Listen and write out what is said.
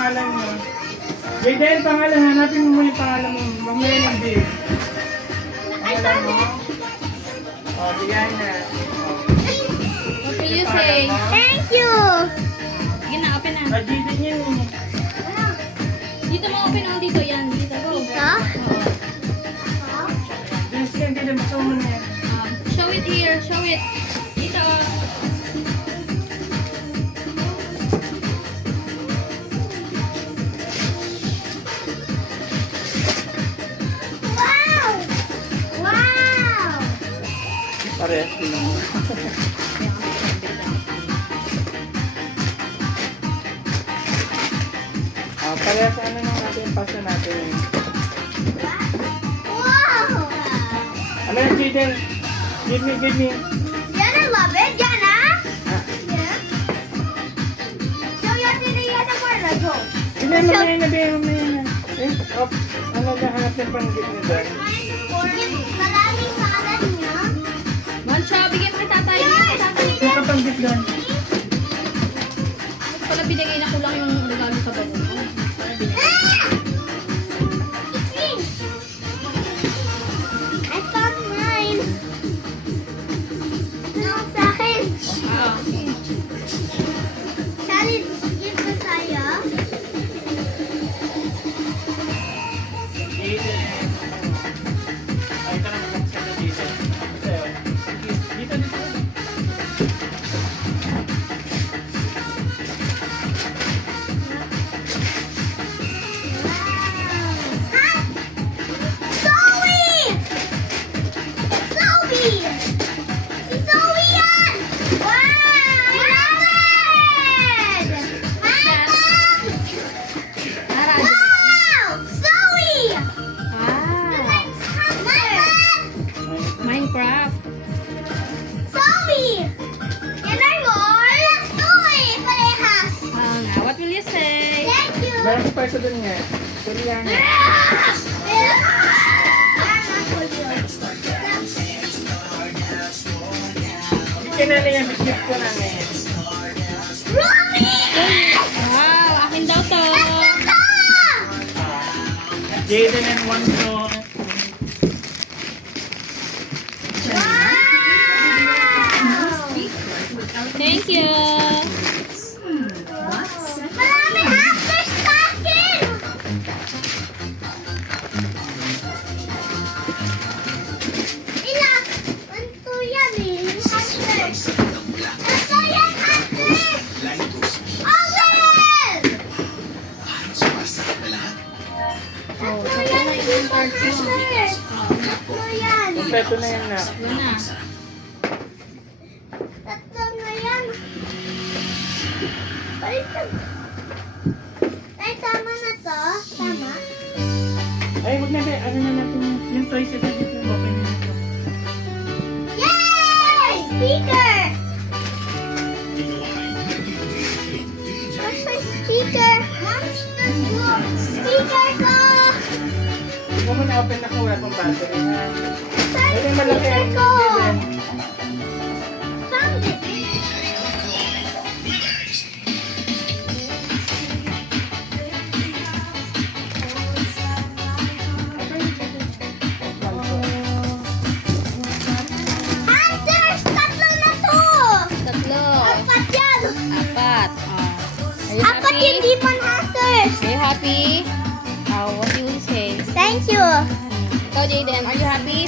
pangalan mo. Jaden, pangalan. Hanapin mo yung pangalan mo. Mamaya ng Dave. Pangalan mo? O, bigyan na. What will you say? Thank you. Sige na, open na. Ah, Jaden yan eh. Dito mo open ako dito. Yan, dito. Go. Dito? Diyos yan, Jaden. Basta mo na yan. Show it here. Show it. Dito. Wow! Wow! Parehas din naman. Parehas ano nang natin yung pasta natin. Wow! Ano yan, Jaden? Give me, give me. Jana, love it. Jana? Ah, Yeah. Show your tita Jana for the go. Hindi, mamaya na, Bea, mamaya na. Eh, op, ano na, hanap yung panggit niya doon. Maraming pangalan niya. Mancha, bigyan mo kay tatay. Bigyan kay tatay. Nakapanggit doon. Pala binigay na ko lang yung regalo sa bago. Pala binigay. Ah! It's me. I found mine. No, sa akin. Ah. Sally, give ko tayo. Jaden. Ay, ito na mag-accept na Jaden. Sa'yo. Dito, dito. Ah! Zoe! Zoe! Si Zoe yan! Wow! I love it! Mom! Tara. Wow! Zoe! Ah. Mom! Minecraft. Zoe! Yan ay more! Zoe! Parehas! Nga, what will you say? Thank you! Meron ko pa isa doon nga. Sorry lang. Bigyan na lang yan. Bigyan ko na ngayon. Wow, akin daw to. Jaden and one so. Thank you. Marami hapis sa akin! Ilan? Ito yan eh. Hapis. Ito yan, hapis! Open! Oh, Ito tapos yan, na yung card mo. hapis. Ito yan. Kompleto na yan na. Yun na. Tatlo na yan. Baliktad. Ay, tama na to. Tama? Ay, wag na ba. Ano na natin yung toys ito dito. Open na ito. Yay! Speaker! What's my speaker? Mom's the speaker ko! Hindi mo na open na ko. Wala pang battery na. Saan Ito yung yung malaki speaker ang ko? Jaden. Found it. Hunters! Tatlo na to! Tatlo. Apat yan! Apat. Are you Apat happy? yung demon hunters! Are you happy? What do you say? Thank you! Ikaw, Jaden, are you happy?